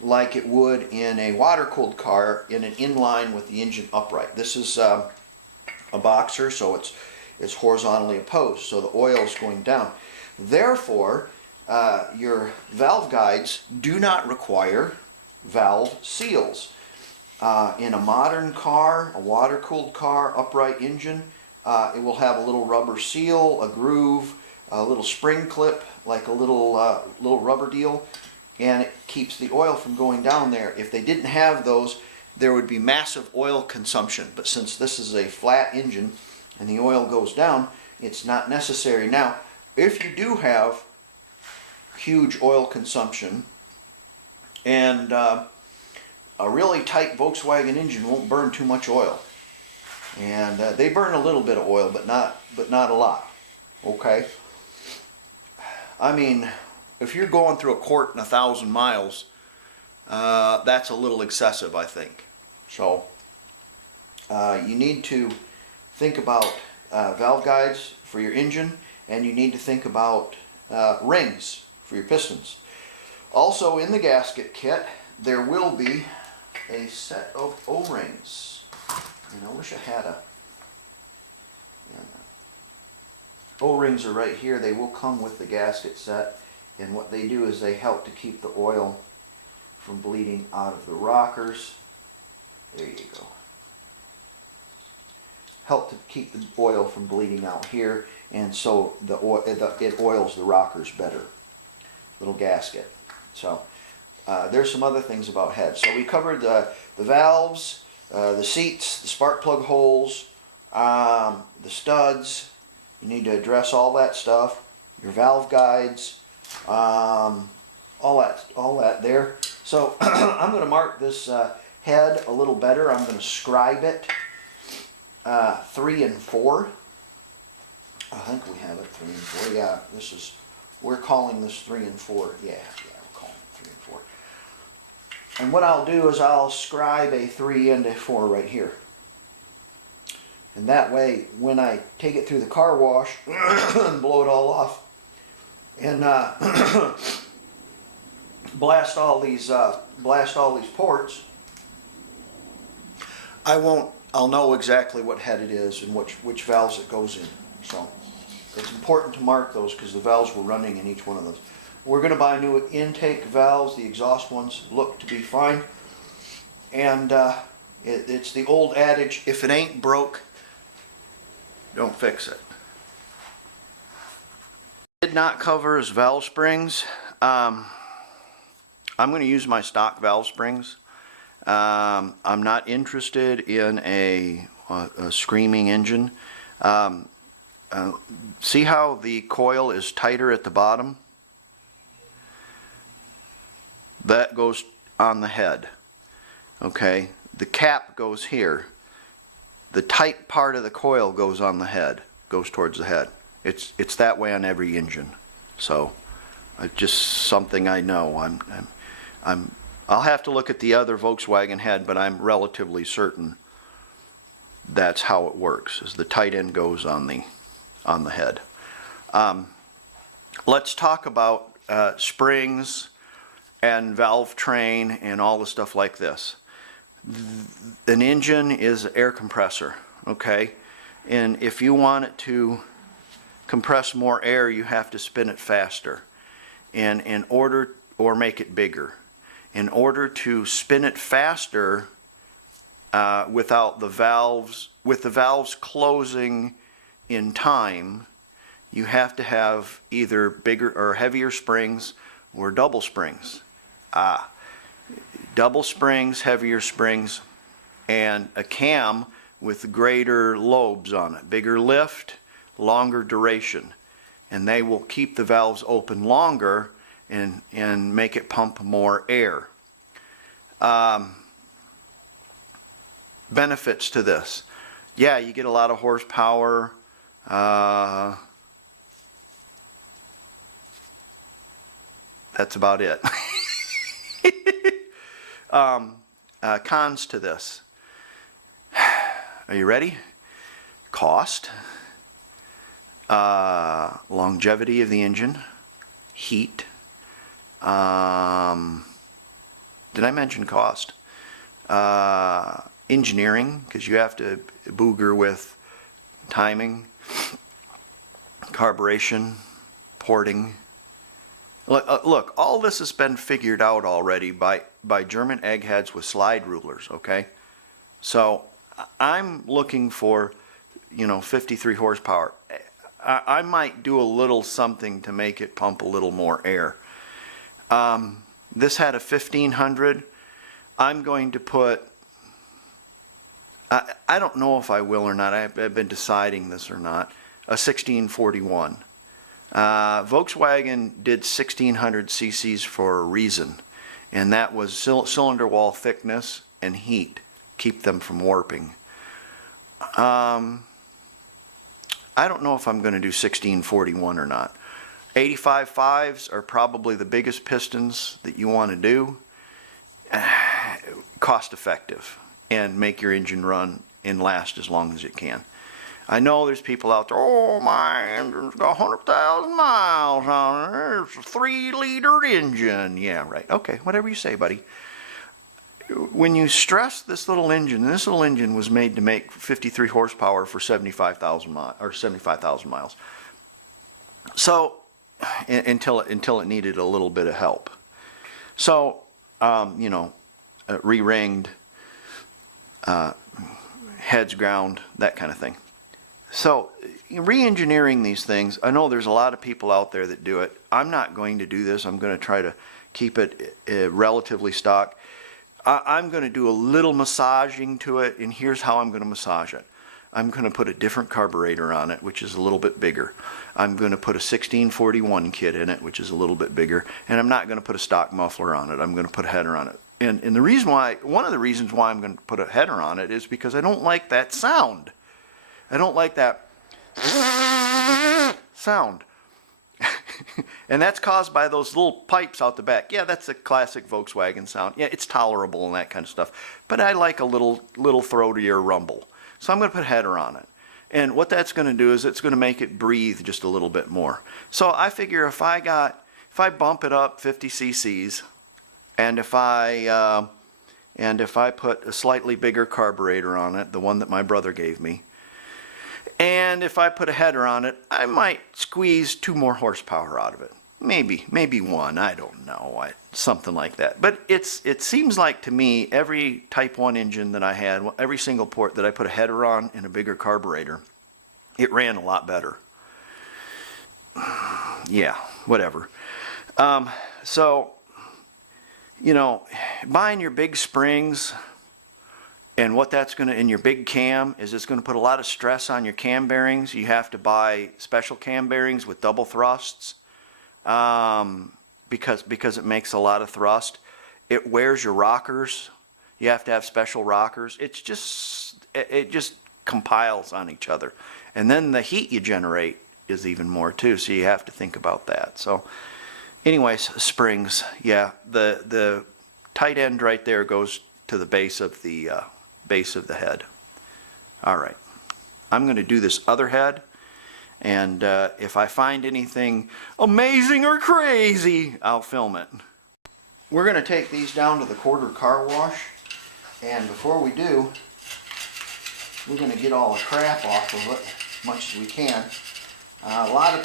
like it would in a water-cooled car in an inline with the engine upright. This is a boxer, so it's horizontally opposed, so the oil is going down. Therefore, your valve guides do not require valve seals. In a modern car, a water-cooled car, upright engine, it will have a little rubber seal, a groove, a little spring clip, like a little rubber deal, and it keeps the oil from going down there. If they didn't have those, there would be massive oil consumption. But since this is a flat engine and the oil goes down, it's not necessary. Now, if you do have huge oil consumption, and a really tight Volkswagen engine won't burn too much oil, and they burn a little bit of oil, but not a lot. Okay. I mean, if you're going through a quart in 1,000 miles, that's a little excessive, I think. So you need to think about valve guides for your engine, and you need to think about rings for your pistons. Also, in the gasket kit, there will be a set of O-rings. And I wish I had a... O-rings are right here. They will come with the gasket set, and what they do is they help to keep the oil from bleeding out of the rockers. There you go. Help to keep the oil from bleeding out here, and so it oils the rockers better. Little gasket. So there's some other things about heads. So we covered the valves, the seats, the spark plug holes, the studs. You need to address all that stuff. Your valve guides, all that there. So I'm going to mark this head a little better. I'm going to scribe it 3 and 4. I think we have it 3 and 4. Yeah, we're calling this 3 and 4. Yeah, we're calling it 3 and 4. And what I'll do is I'll scribe a 3 and a 4 right here. And that way, when I take it through the car wash and blow it all off, and blast all these ports, I'll know exactly what head it is and which valves it goes in. So it's important to mark those because the valves were running in each one of those. We're going to buy new intake valves. The exhaust ones look to be fine. And it's the old adage, if it ain't broke, don't fix it. Did not cover is valve springs. I'm going to use my stock valve springs. I'm not interested in a screaming engine. See how the coil is tighter at the bottom? That goes on the head. Okay, the cap goes here. The tight part of the coil goes on the head, goes towards the head. It's that way on every engine. So, just something I know. I'll have to look at the other Volkswagen head, but I'm relatively certain that's how it works. Is the tight end goes on the head. Let's talk about springs and valve train and all the stuff like this. An engine is an air compressor, okay? And if you want it to compress more air, you have to spin it faster. And or make it bigger. In order to spin it faster with the valves closing in time, you have to have either bigger or heavier springs or double springs. Double springs, heavier springs, and a cam with greater lobes on it. Bigger lift, longer duration. And they will keep the valves open longer and make it pump more air. Benefits to this. Yeah, you get a lot of horsepower. That's about it. Cons to this. Are you ready? Cost. Longevity of the engine. Heat. did I mention cost? Engineering, because you have to booger with timing, carburation, porting. Look, all this has been figured out already by German eggheads with slide rulers, okay? So I'm looking for, 53 horsepower. I might do a little something to make it pump a little more air. This had a 1500. I'm going to put, I don't know if I will or not. I've been deciding this or not. A 1641. Volkswagen did 1600 cc's for a reason, and that was cylinder wall thickness and heat. Keep them from warping. I don't know if I'm going to do 1641 or not. 85.5s are probably the biggest pistons that you want to do. Cost effective and make your engine run and last as long as it can. I know there's people out there, oh, my engine's got 100,000 miles on it. It's a 3-liter engine. Yeah, right. Okay, whatever you say, buddy. When you stress this little engine was made to make 53 horsepower for 75,000 miles or 75,000 miles. So until it needed a little bit of help. So re-ringed, heads ground, that kind of thing. So re-engineering these things, I know there's a lot of people out there that do it. I'm not going to do this. I'm going to try to keep it relatively stock. I'm going to do a little massaging to it, and here's how I'm going to massage it. I'm going to put a different carburetor on it, which is a little bit bigger. I'm going to put a 1641 kit in it, which is a little bit bigger, and I'm not going to put a stock muffler on it. I'm going to put a header on it. And the reason why, one of the reasons why I'm going to put a header on it is because I don't like that sound. I don't like that sound. And that's caused by those little pipes out the back. Yeah, that's a classic Volkswagen sound. Yeah, it's tolerable and that kind of stuff. But I like a little throatier rumble. So I'm going to put a header on it. And what that's going to do is it's going to make it breathe just a little bit more. So I figure if I bump it up 50 cc's, and if I put a slightly bigger carburetor on it, the one that my brother gave me, and if I put a header on it, I might squeeze 2 more horsepower out of it. Maybe 1, I don't know, something like that. But it seems like to me, every Type 1 engine that I had, every single port that I put a header on and a bigger carburetor, it ran a lot better. Yeah, whatever. So, buying your big springs, and what that's going to, in your big cam, is it's going to put a lot of stress on your cam bearings. You have to buy special cam bearings with double thrusts because it makes a lot of thrust. It wears your rockers. You have to have special rockers. It just compiles on each other. And then the heat you generate is even more too, so you have to think about that. So anyways, springs, yeah, the tight end right there goes to the base of the head. All right, I'm going to do this other head, and if I find anything amazing or crazy, I'll film it. We're going to take these down to the quarter car wash, and before we do, we're going to get all the crap off of it as much as we can. A lot of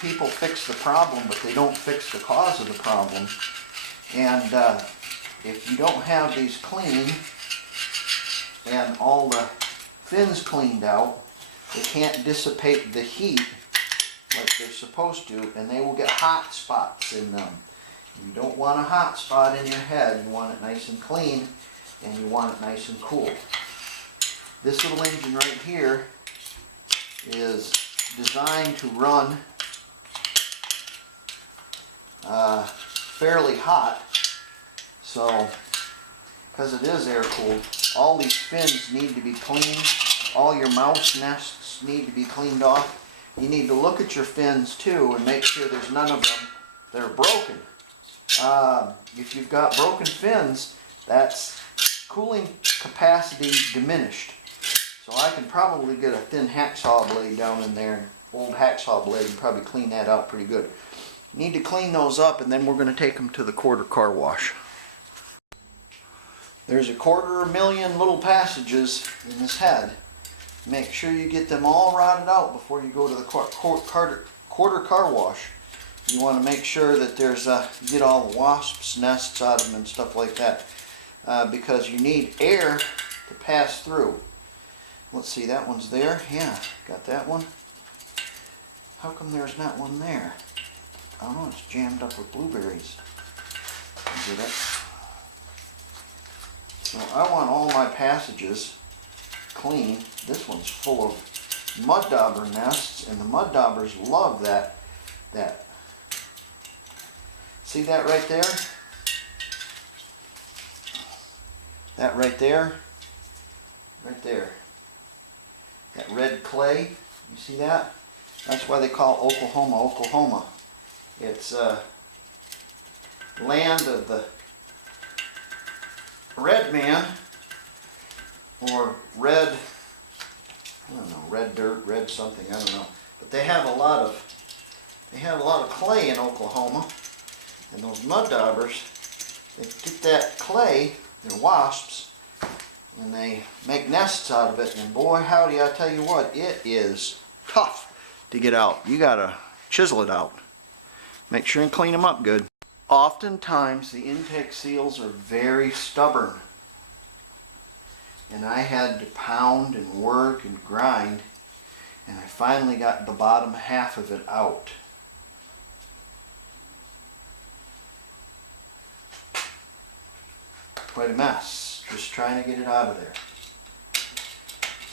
people fix the problem, but they don't fix the cause of the problem. And if you don't have these clean and all the fins cleaned out, they can't dissipate the heat like they're supposed to, and they will get hot spots in them. You don't want a hot spot in your head. You want it nice and clean, and you want it nice and cool. This little engine right here is designed to run fairly hot, so because it is air cooled, all these fins need to be cleaned. All your mouse nests need to be cleaned off. You need to look at your fins too and make sure there's none of them that are broken. If you've got broken fins, that's cooling capacity diminished. So I can probably get a thin hacksaw blade down in there, old hacksaw blade, and probably clean that out pretty good. You need to clean those up, and then we're going to take them to the quarter car wash. There's 250,000 little passages in this head. Make sure you get them all rotted out before you go to the quarter car wash. You want to make sure that there's you get all the wasps' nests out of them and stuff like that, because you need air to pass through. Let's see, that one's there. Yeah, got that one. How come there's not one there? I don't know, it's jammed up with blueberries. Get it? So I want all my passages clean. This one's full of mud dauber nests, and the mud daubers love that. See that right there? That right there? Right there. That red clay, you see that? That's why they call Oklahoma, Oklahoma. It's land of the red man, or red, I don't know, red dirt, red something, I don't know. But they have a lot of clay in Oklahoma, and those mud daubers, they get that clay, they're wasps, and they make nests out of it, and boy howdy, I tell you what, it is tough to get out. You gotta chisel it out. Make sure and clean them up good. Oftentimes the intake seals are very stubborn, and I had to pound and work and grind, and I finally got the bottom half of it out. Quite a mess, just trying to get it out of there.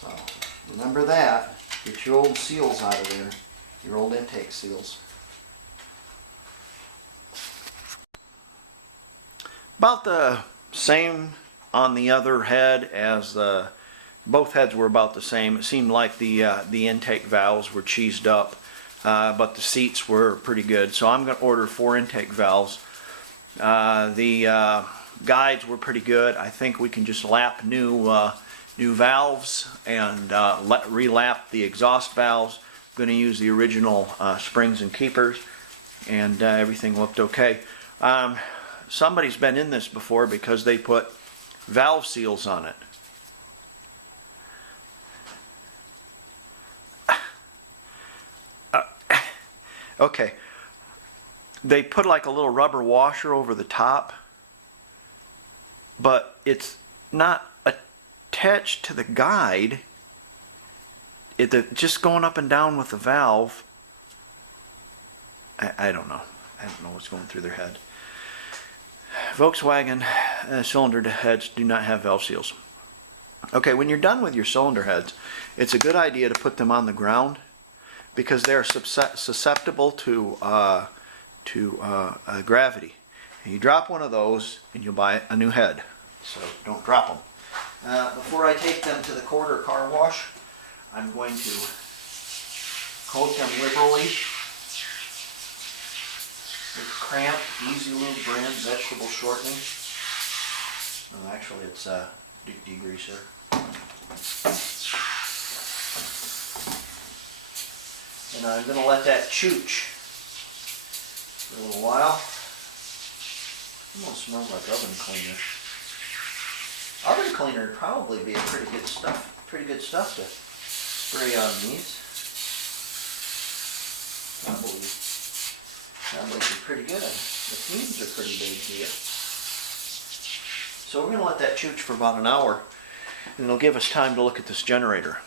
So remember that, get your old seals out of there, your old intake seals. About the same on the other head as both heads were about the same. It seemed like the intake valves were cheesed up, but the seats were pretty good. So I'm going to order 4 intake valves. The guides were pretty good. I think we can just lap new valves and relap the exhaust valves. I'm going to use the original springs and keepers, and everything looked okay. Somebody's been in this before because they put valve seals on it. Okay, they put like a little rubber washer over the top, but it's not attached to the guide. Just going up and down with the valve. I don't know. I don't know what's going through their head. Volkswagen cylinder heads do not have valve seals. Okay, when you're done with your cylinder heads, it's a good idea to put them on the ground because they're susceptible to gravity. And you drop one of those and you'll buy a new head. So don't drop them. Before I take them to the quarter car wash, I'm going to coat them liberally with Cramp Easy Lube brand vegetable shortening. Oh, actually, it's degreaser. And I'm going to let that chooch for a little while. Almost smells like oven cleaner. Oven cleaner would probably be a pretty good stuff to spray on these. Probably be pretty good. The fumes are pretty big here. So we're going to let that chooch for about an hour, and it'll give us time to look at this generator.